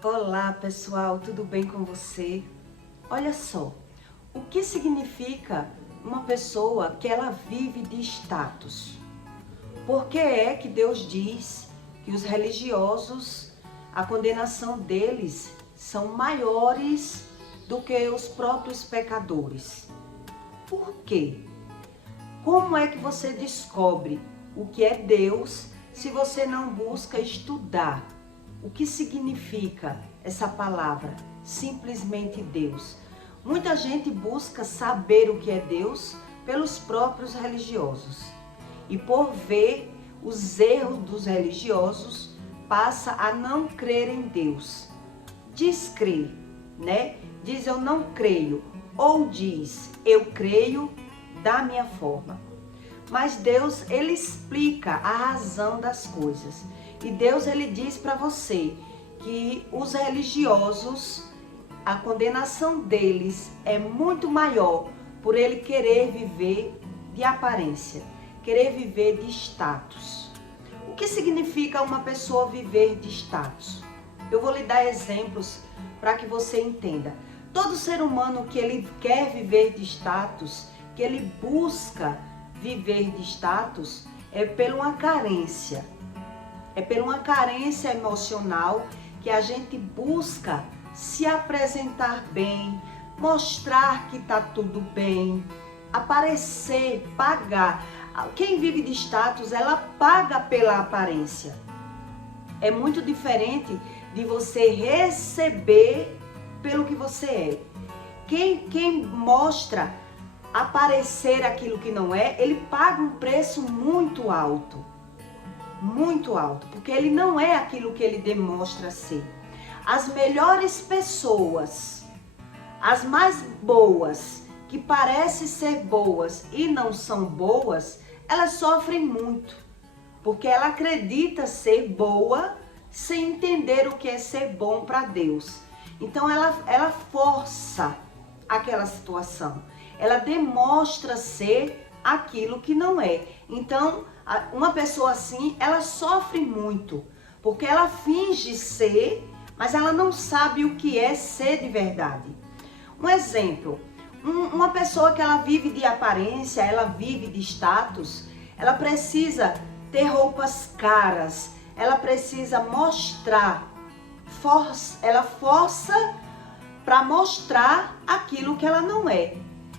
Olá pessoal, tudo bem com você? Olha só, o que significa uma pessoa que ela vive de status? Por que é que Deus diz que os religiosos, a condenação deles são maiores do que os próprios pecadores? Por quê? Como é que você descobre o que é Deus se você não busca estudar? O que significa essa palavra? Simplesmente Deus. Muita gente busca saber o que é Deus pelos próprios religiosos. E por ver os erros dos religiosos, passa a não crer em Deus. Diz crer, né? Diz eu não creio. Ou diz eu creio da minha forma. Mas Deus, Ele explica a razão das coisas. E Deus, Ele diz para você que os religiosos, a condenação deles é muito maior por ele querer viver de aparência, querer viver de status. O que significa uma pessoa viver de status? Eu vou lhe dar exemplos para que você entenda. Todo ser humano que ele quer viver de status, que ele busca viver de status, é por uma carência. É por uma carência emocional que a gente busca se apresentar bem, mostrar que está tudo bem, aparecer, pagar. Quem vive de status, ela paga pela aparência. É muito diferente de você receber pelo que você é. Quem mostra aparecer aquilo que não é, ele paga um preço muito alto. Muito alto, porque ele não é aquilo que ele demonstra ser. As melhores pessoas, as mais boas, que parecem ser boas e não são boas, elas sofrem muito, porque ela acredita ser boa sem entender o que é ser bom para Deus. Então ela força aquela situação, ela demonstra ser aquilo que não é. Então, uma pessoa assim, ela sofre muito, porque ela finge ser, mas ela não sabe o que é ser de verdade. Um exemplo, uma pessoa que ela vive de aparência, ela vive de status, ela precisa ter roupas caras, ela precisa mostrar, ela força para mostrar aquilo que ela não é.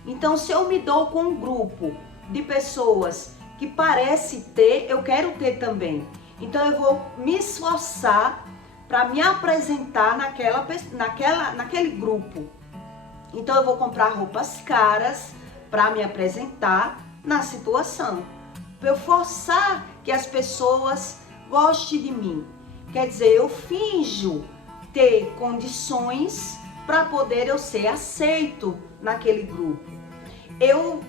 Então, se eu me dou com um grupo de pessoas que parece ter, eu quero ter também. Então eu vou me esforçar para me apresentar naquele grupo. Então eu vou comprar roupas caras para me apresentar na situação. Para eu forçar que as pessoas gostem de mim. Quer dizer, eu finjo ter condições para poder eu ser aceito naquele grupo. Eu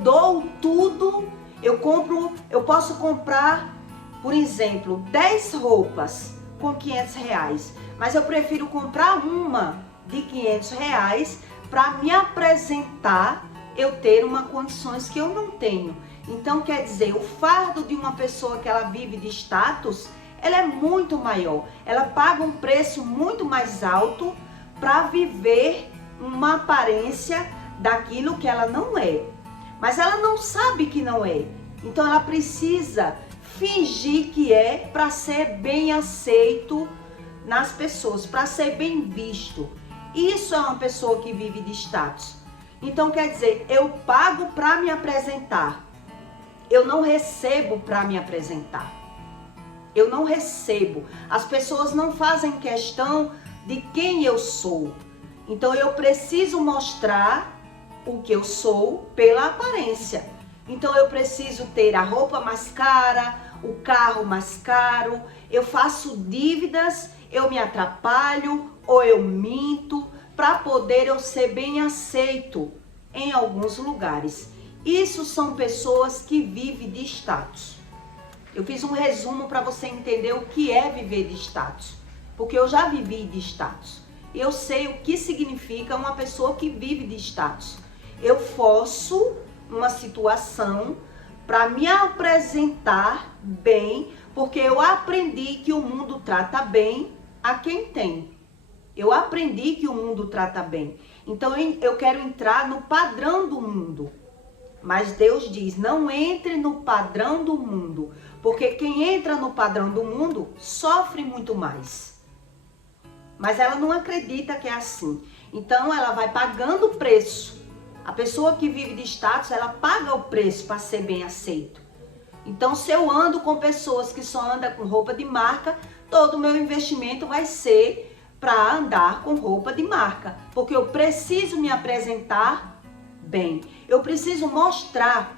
dou tudo, eu posso comprar, por exemplo, 10 roupas com R$500, mas eu prefiro comprar uma de R$500 para me apresentar, eu ter uma condições que eu não tenho. Então, quer dizer, o fardo de uma pessoa que ela vive de status, ela é muito maior. Ela paga um preço muito mais alto para viver uma aparência daquilo que ela não é. Mas ela não sabe que não é. Então ela precisa fingir que é para ser bem aceito nas pessoas, para ser bem visto. Isso é uma pessoa que vive de status. Então quer dizer, eu pago para me apresentar. Eu não recebo para me apresentar. Eu não recebo. As pessoas não fazem questão de quem eu sou. Então eu preciso mostrar o que eu sou pela aparência. Então eu preciso ter a roupa mais cara, o carro mais caro, eu faço dívidas, eu me atrapalho ou eu minto para poder eu ser bem aceito em alguns lugares. Isso são pessoas que vivem de status. Eu fiz um resumo para você entender o que é viver de status, porque eu já vivi de status. Eu sei o que significa uma pessoa que vive de status. Eu forço uma situação para me apresentar bem, porque eu aprendi que o mundo trata bem a quem tem. Eu aprendi que o mundo trata bem. Então eu quero entrar no padrão do mundo. Mas Deus diz, não entre no padrão do mundo. Porque quem entra no padrão do mundo sofre muito mais. Mas ela não acredita que é assim. Então ela vai pagando o preço. A pessoa que vive de status, ela paga o preço para ser bem aceito. Então se eu ando com pessoas que só andam com roupa de marca, todo o meu investimento vai ser para andar com roupa de marca. Porque eu preciso me apresentar bem. Eu preciso mostrar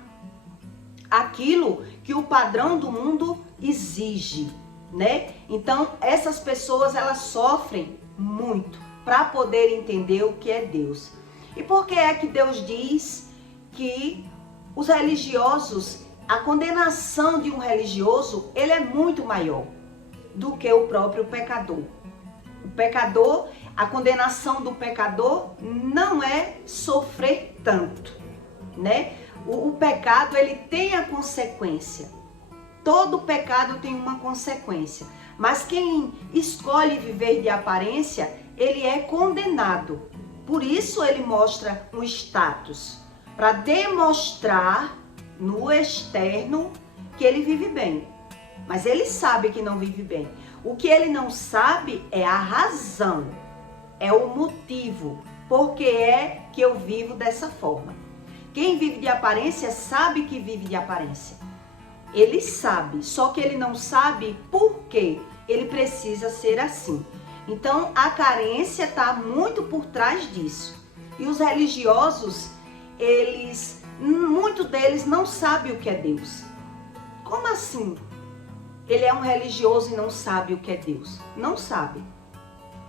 aquilo que o padrão do mundo exige, né? Então, essas pessoas, elas sofrem muito para poder entender o que é Deus. E por que é que Deus diz que os religiosos, a condenação de um religioso, ele é muito maior do que o próprio pecador? O pecador, a condenação do pecador não é sofrer tanto, né? O pecado, ele tem a consequência. Todo pecado tem uma consequência. Mas quem escolhe viver de aparência, ele é condenado. Por isso ele mostra um status, para demonstrar no externo que ele vive bem. Mas ele sabe que não vive bem. O que ele não sabe é a razão, é o motivo, porque é que eu vivo dessa forma. Quem vive de aparência sabe que vive de aparência. Ele sabe, só que ele não sabe por que ele precisa ser assim. Então a carência está muito por trás disso. E os religiosos, muitos deles não sabem o que é Deus. Como assim? Ele é um religioso e não sabe o que é Deus. Não sabe.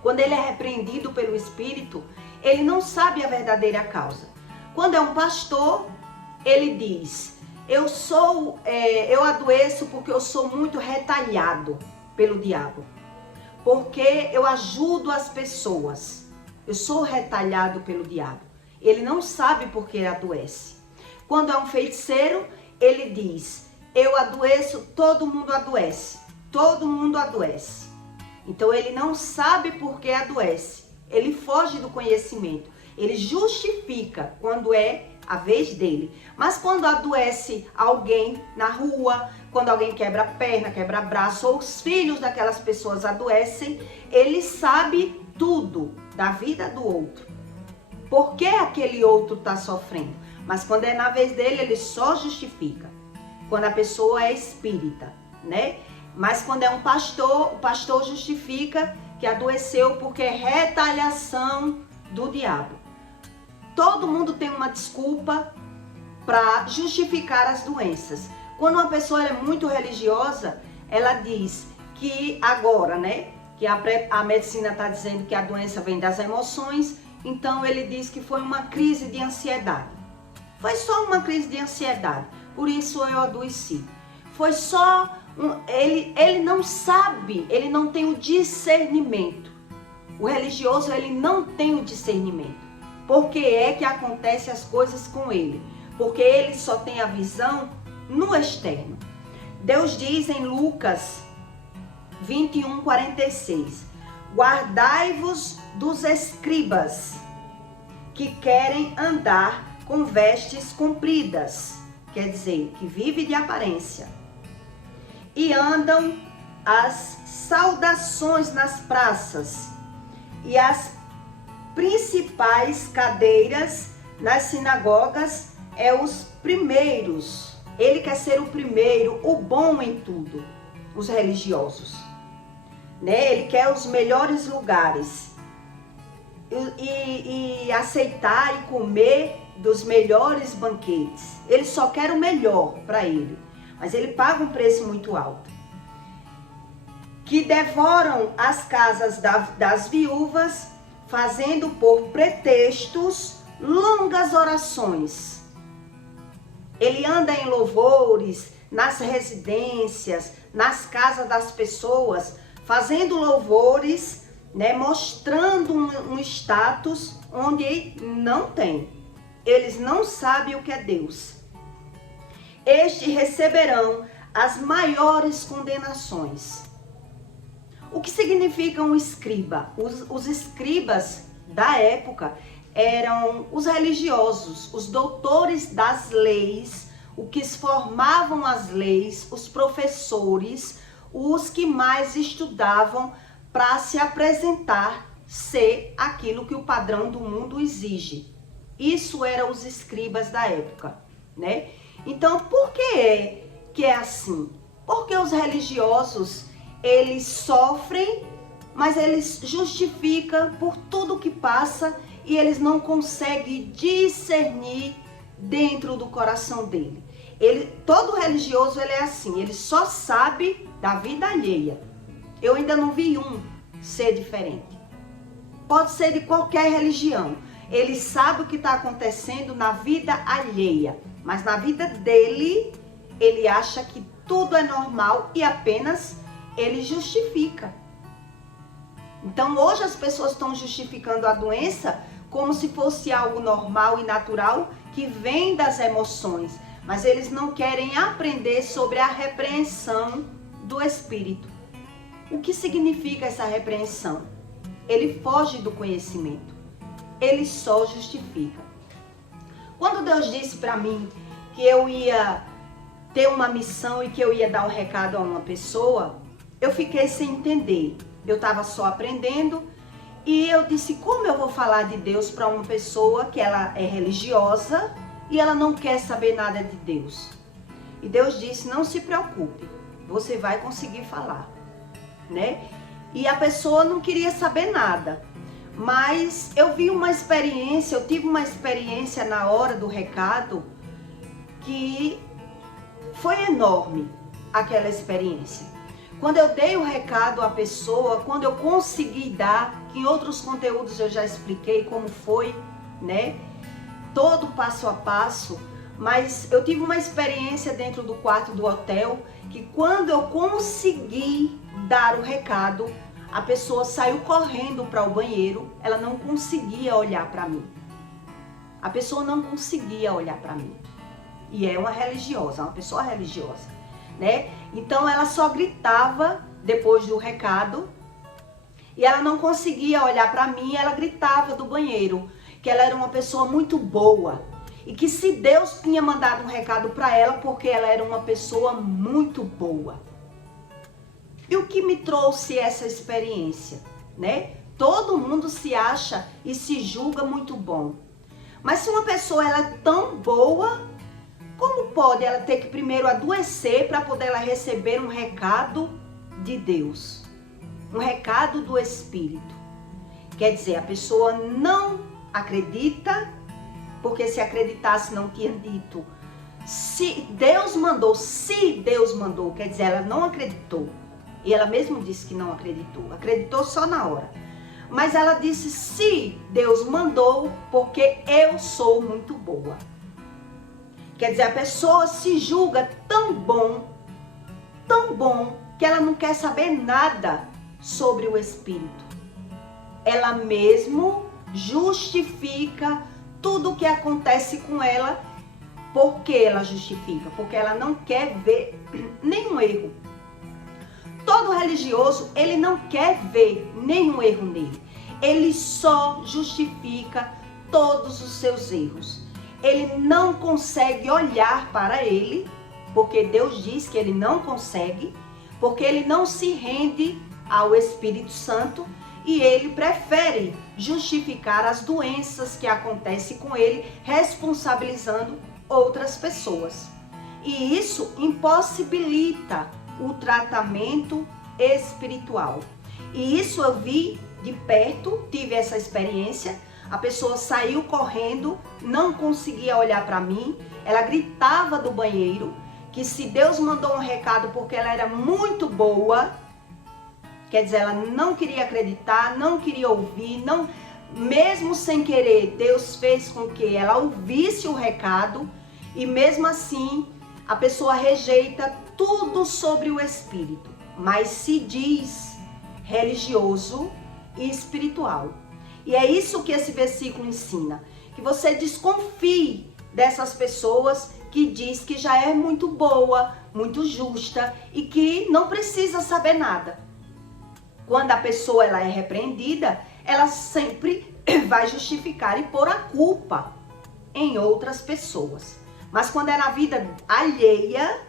Quando ele é repreendido pelo Espírito, ele não sabe a verdadeira causa. Quando é um pastor, ele diz, eu adoeço porque eu sou muito retalhado pelo diabo. Porque eu ajudo as pessoas. Eu sou retalhado pelo diabo. Ele não sabe por que adoece. Quando é um feiticeiro, ele diz, eu adoeço, todo mundo adoece. Todo mundo adoece. Então ele não sabe por que adoece. Ele foge do conhecimento. Ele justifica quando é a vez dele. Mas quando adoece alguém na rua, quando alguém quebra a perna, quebra braço, ou os filhos daquelas pessoas adoecem, ele sabe tudo da vida do outro. Por que aquele outro está sofrendo? Mas quando é na vez dele, ele só justifica. Quando a pessoa é espírita, né? Mas quando é um pastor, o pastor justifica que adoeceu porque é retaliação do diabo. Todo mundo tem uma desculpa para justificar as doenças. Quando uma pessoa é muito religiosa, ela diz que agora, né? Que a medicina está dizendo que a doença vem das emoções. Então ele diz que foi uma crise de ansiedade. Foi só uma crise de ansiedade. Por isso eu adoeci. Foi só... Ele não sabe, ele não tem o discernimento. O religioso, ele não tem o discernimento. Por que é que acontecem as coisas com ele? Porque ele só tem a visão no externo. Deus diz em Lucas 21:46, guardai-vos dos escribas que querem andar com vestes compridas, quer dizer, que vive de aparência, e andam as saudações nas praças e as principais cadeiras nas sinagogas, os primeiros. Ele quer ser o primeiro, o bom em tudo, os religiosos, né? Ele quer os melhores lugares e aceitar e comer dos melhores banquetes. Ele só quer o melhor para ele, mas ele paga um preço muito alto. Que devoram as casas das viúvas, fazendo por pretextos longas orações. Ele anda em louvores, nas residências, nas casas das pessoas, fazendo louvores, né, mostrando um status onde não tem. Eles não sabem o que é Deus. Estes receberão as maiores condenações. O que significa um escriba? Os escribas da época eram os religiosos, os doutores das leis, os que formavam as leis, os professores, os que mais estudavam para se apresentar ser aquilo que o padrão do mundo exige. Isso eram os escribas da época, né? Então, por que é assim? Porque os religiosos, eles sofrem, mas eles justificam por tudo que passa e eles não conseguem discernir dentro do coração dele. Todo religioso, ele é assim, ele só sabe da vida alheia. Eu ainda não vi um ser diferente. Pode ser de qualquer religião. Ele sabe o que está acontecendo na vida alheia, mas na vida dele, ele acha que tudo é normal e apenas ele justifica. Então hoje as pessoas estão justificando a doença como se fosse algo normal e natural que vem das emoções, mas eles não querem aprender sobre a repreensão do espírito. O que significa essa repreensão? Ele foge do conhecimento, ele só justifica. Quando Deus disse para mim que eu ia ter uma missão e que eu ia dar um recado a uma pessoa, eu fiquei sem entender. Eu estava só aprendendo e eu disse, como eu vou falar de Deus para uma pessoa que ela é religiosa e ela não quer saber nada de Deus? E Deus disse, não se preocupe, você vai conseguir falar, né? E a pessoa não queria saber nada, mas eu tive uma experiência na hora do recado que foi enorme, aquela experiência. Quando eu dei o recado à pessoa, quando eu consegui dar, que em outros conteúdos eu já expliquei como foi, né? Todo passo a passo, mas eu tive uma experiência dentro do quarto do hotel, que quando eu consegui dar o recado, a pessoa saiu correndo para o banheiro, ela não conseguia olhar para mim. A pessoa não conseguia olhar para mim. E é uma religiosa, uma pessoa religiosa, né? Então ela só gritava depois do recado e ela não conseguia olhar para mim, ela gritava do banheiro que ela era uma pessoa muito boa e que se Deus tinha mandado um recado para ela porque ela era uma pessoa muito boa. E o que me trouxe essa experiência, né? Todo mundo se acha e se julga muito bom. Mas se uma pessoa ela é tão boa, como pode ela ter que primeiro adoecer para poder ela receber um recado de Deus? Um recado do Espírito. Quer dizer, a pessoa não acredita, porque se acreditasse não tinha dito. Se Deus mandou, quer dizer, ela não acreditou. E ela mesma disse que não acreditou. Acreditou só na hora. Mas ela disse, se Deus mandou, porque eu sou muito boa. Quer dizer, a pessoa se julga tão bom, que ela não quer saber nada sobre o Espírito. Ela mesmo justifica tudo o que acontece com ela. Por que ela justifica? Porque ela não quer ver nenhum erro. Todo religioso, ele não quer ver nenhum erro nele. Ele só justifica todos os seus erros. Ele não consegue olhar para ele, porque Deus diz que ele não consegue, porque ele não se rende ao Espírito Santo e ele prefere justificar as doenças que acontecem com ele, responsabilizando outras pessoas. E isso impossibilita o tratamento espiritual. E isso eu vi de perto, tive essa experiência. A pessoa saiu correndo, não conseguia olhar para mim, ela gritava do banheiro que se Deus mandou um recado porque ela era muito boa, quer dizer, ela não queria acreditar, não queria ouvir, não, mesmo sem querer, Deus fez com que ela ouvisse o recado e mesmo assim a pessoa rejeita tudo sobre o Espírito, mas se diz religioso e espiritual. E é isso que esse versículo ensina, que você desconfie dessas pessoas que diz que já é muito boa, muito justa e que não precisa saber nada. quando a pessoa ela é repreendida, ela sempre vai justificar e pôr a culpa em outras pessoas. Mas quando é na vida alheia,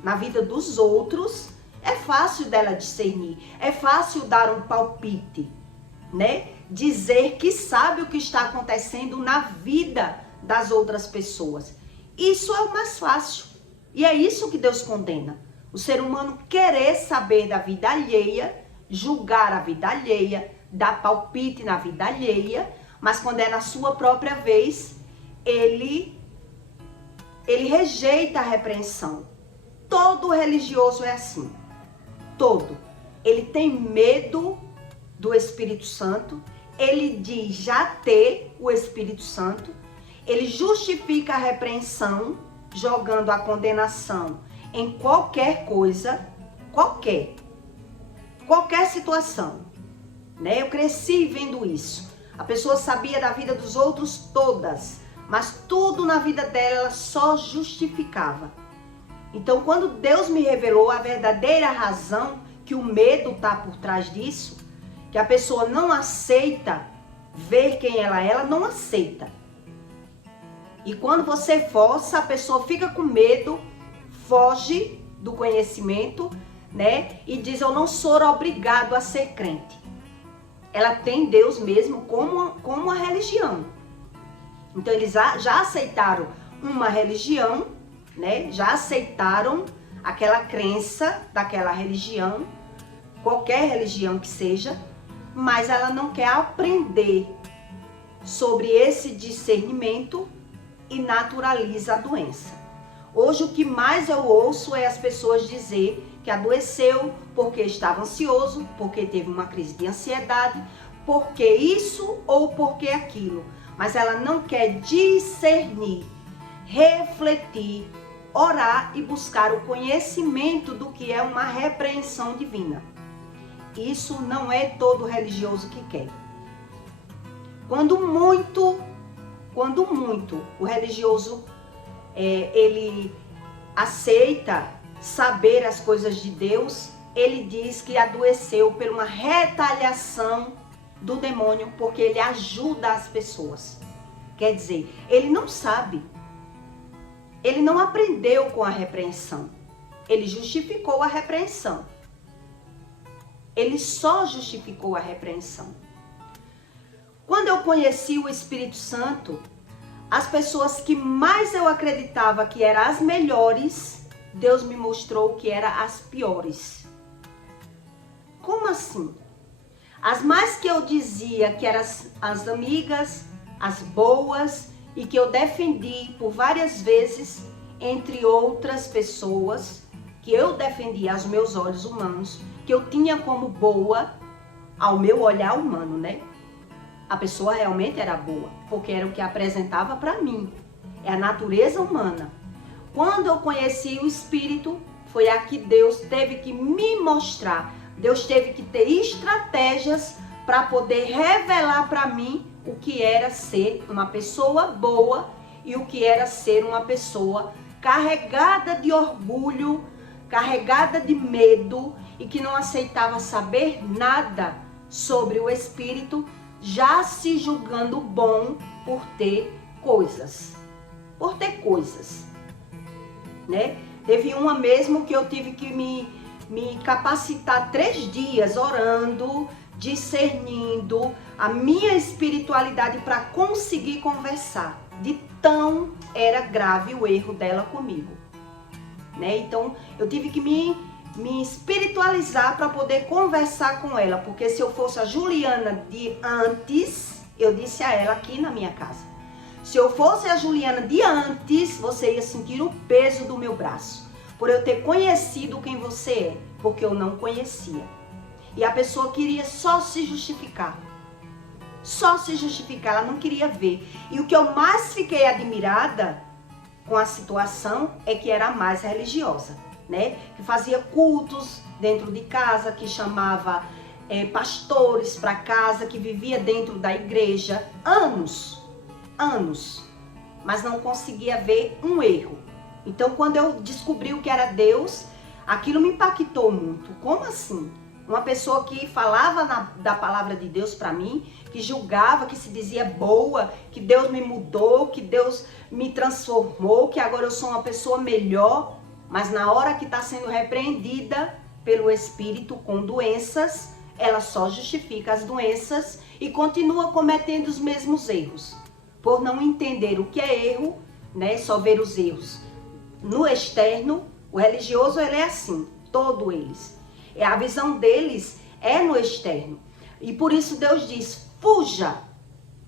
na vida dos outros, é fácil dela discernir, é fácil dar um palpite, né? Dizer que sabe o que está acontecendo na vida das outras pessoas. Isso é o mais fácil. E é isso que Deus condena. O ser humano querer saber da vida alheia, julgar a vida alheia, dar palpite na vida alheia, mas quando é na sua própria vez, ele rejeita a repreensão. Todo religioso é assim. Todo. Ele tem medo do Espírito Santo, ele diz já ter o Espírito Santo, ele justifica a repreensão, jogando a condenação em qualquer coisa, qualquer situação, né? Eu cresci vendo isso. A pessoa sabia da vida dos outros todas, mas tudo na vida dela ela só justificava. Então, quando Deus me revelou a verdadeira razão, que o medo está por trás disso, que a pessoa não aceita ver quem ela é, ela não aceita. E quando você força, a pessoa fica com medo, foge do conhecimento, né? E diz, eu não sou obrigado a ser crente. Ela tem Deus mesmo como a religião. Então, eles já aceitaram uma religião, né? Já aceitaram aquela crença daquela religião, qualquer religião que seja, mas ela não quer aprender sobre esse discernimento e naturaliza a doença. Hoje o que mais eu ouço é as pessoas dizer que adoeceu porque estava ansioso, porque teve uma crise de ansiedade, porque isso ou porque aquilo. Mas ela não quer discernir, refletir, orar e buscar o conhecimento do que é uma repreensão divina. Isso não é todo religioso que quer. Quando muito o religioso ele aceita saber as coisas de Deus, ele diz que adoeceu por uma retaliação do demônio, porque ele ajuda as pessoas. Quer dizer, ele não sabe, ele não aprendeu com a repreensão, ele justificou a repreensão. Ele só justificou a repreensão. Quando eu conheci o Espírito Santo, as pessoas que mais eu acreditava que eram as melhores, Deus me mostrou que eram as piores. Como assim? As mais que eu dizia que eram as amigas, as boas, e que eu defendi por várias vezes, entre outras pessoas, que eu defendia aos meus olhos humanos, que eu tinha como boa, ao meu olhar humano, né? A pessoa realmente era boa, porque era o que apresentava para mim. É a natureza humana. Quando eu conheci o Espírito, foi aqui Deus teve que me mostrar. Deus teve que ter estratégias para poder revelar para mim o que era ser uma pessoa boa e o que era ser uma pessoa carregada de orgulho, carregada de medo e que não aceitava saber nada sobre o Espírito, já se julgando bom por ter coisas. Né? Teve uma mesmo que eu tive que me capacitar 3 dias orando, discernindo a minha espiritualidade para conseguir conversar. De tão era grave o erro dela comigo. Né? Então eu tive que me espiritualizar para poder conversar com ela, porque se eu fosse a Juliana de antes, eu disse a ela aqui na minha casa, se eu fosse a Juliana de antes, você ia sentir o peso do meu braço, por eu ter conhecido quem você é, porque eu não conhecia. E a pessoa queria só se justificar, ela não queria ver. E o que eu mais fiquei admirada com a situação é que era a mais religiosa, né? Que fazia cultos dentro de casa, que chamava pastores para casa, que vivia dentro da igreja anos, mas não conseguia ver um erro. Então, quando eu descobri o que era Deus, aquilo me impactou muito. Como assim? Uma pessoa que falava da palavra de Deus para mim, que julgava, que se dizia boa, que Deus me mudou, que Deus me transformou, que agora eu sou uma pessoa melhor, mas na hora que está sendo repreendida pelo Espírito com doenças, ela só justifica as doenças e continua cometendo os mesmos erros, por não entender o que é erro, né? Só ver os erros no externo. O religioso, ele é assim, todos eles. A visão deles é no externo. E por isso Deus diz, fuja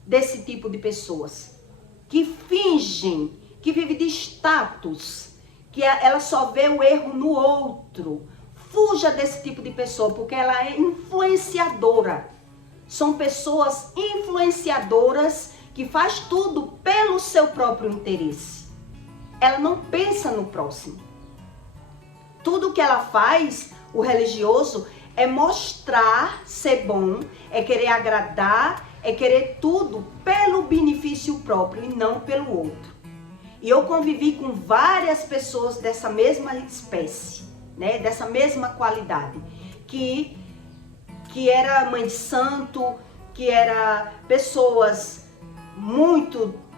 desse tipo de pessoas que fingem, que vivem de status, que ela só vê o erro no outro. Fuja desse tipo de pessoa, porque ela é influenciadora. São pessoas influenciadoras que faz tudo pelo seu próprio interesse. Ela não pensa no próximo. Tudo que ela faz, o religioso, é mostrar ser bom, é querer agradar, é querer tudo pelo benefício próprio e não pelo outro. E eu convivi com várias pessoas dessa mesma espécie, né, dessa mesma qualidade, que era mãe de santo, que era pessoas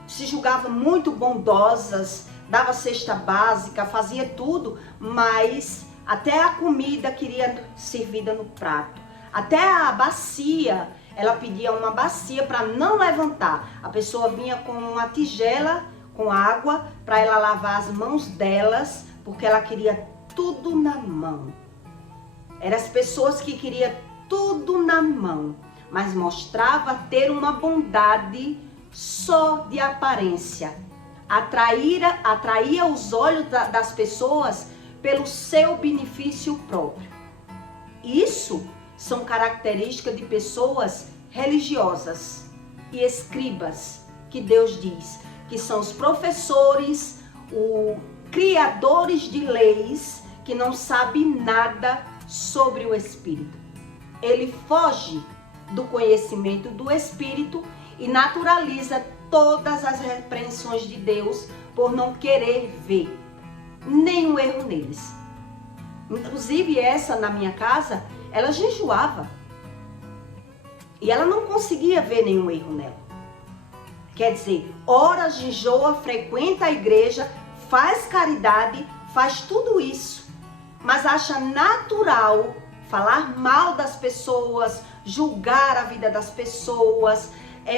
se julgavam muito bondosas, dava cesta básica, fazia tudo, mas até a comida queria servida no prato. Até a bacia, ela pedia uma bacia para não levantar. A pessoa vinha com uma tigela com água para ela lavar as mãos delas, porque ela queria tudo na mão. Eram as pessoas que queriam tudo na mão, mas mostrava ter uma bondade só de aparência. Atraía os olhos das pessoas pelo seu benefício próprio. Isso são características de pessoas religiosas e escribas, que Deus diz que são os professores, os criadores de leis, que não sabem nada sobre o Espírito. Ele foge do conhecimento do Espírito e naturaliza todas as repreensões de Deus por não querer ver nenhum erro neles. Inclusive essa na minha casa, ela jejuava e ela não conseguia ver nenhum erro nela. Quer dizer, ora, jejua, frequenta a igreja, faz caridade, faz tudo isso, mas acha natural falar mal das pessoas, julgar a vida das pessoas,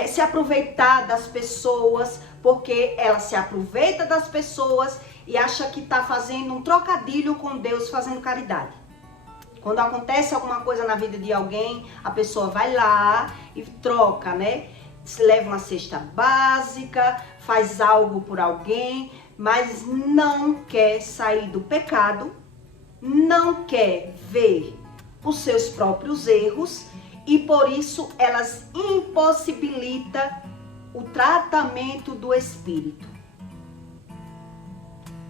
se aproveitar das pessoas, porque ela se aproveita das pessoas e acha que está fazendo um trocadilho com Deus, fazendo caridade. Quando acontece alguma coisa na vida de alguém, a pessoa vai lá e troca, né? Leva uma cesta básica, faz algo por alguém, mas não quer sair do pecado, não quer ver os seus próprios erros e por isso elas impossibilitam o tratamento do Espírito.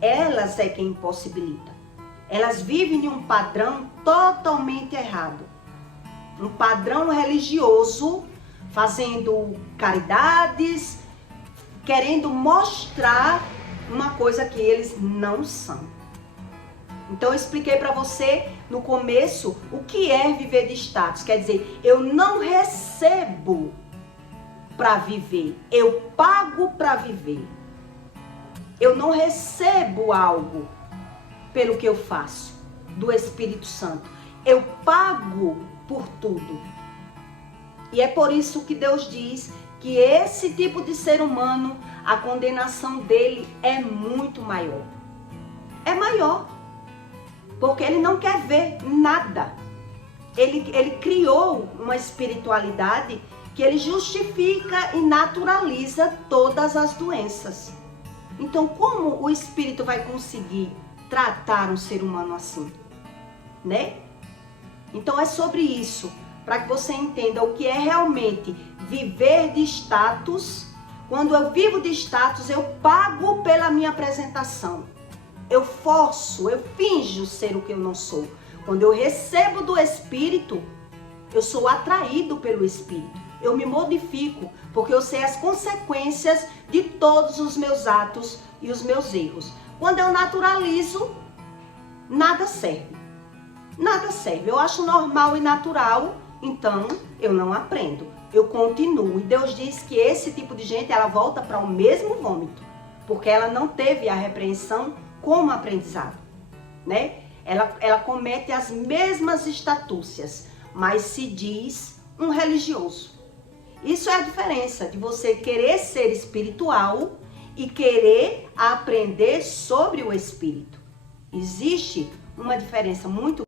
Elas é quem impossibilita. Elas vivem em um padrão totalmente errado. Um padrão religioso, fazendo caridades, querendo mostrar uma coisa que eles não são. Então eu expliquei para você no começo o que é viver de status. Quer dizer, eu não recebo para viver, eu pago para viver. Eu não recebo algo pelo que eu faço do Espírito Santo. Eu pago por tudo. E é por isso que Deus diz que esse tipo de ser humano, a condenação dele é muito maior. É maior. Porque ele não quer ver nada. Ele criou uma espiritualidade que ele justifica e naturaliza todas as doenças. Então, como o Espírito vai conseguir tratar um ser humano assim? Né? Então, é sobre isso, para que você entenda o que é realmente viver de status. Quando eu vivo de status, eu pago pela minha apresentação. Eu forço, eu finjo ser o que eu não sou. Quando eu recebo do Espírito, eu sou atraído pelo Espírito. Eu me modifico, porque eu sei as consequências de todos os meus atos e os meus erros. Quando eu naturalizo, nada serve. nada serve. Eu acho normal e natural, então eu não aprendo. Eu continuo. E Deus diz que esse tipo de gente, ela volta para o mesmo vômito, porque ela não teve a repreensão como aprendizado, né? Ela comete as mesmas estatúcias, mas se diz um religioso. Isso é a diferença de você querer ser espiritual e querer aprender sobre o espírito. Existe uma diferença muito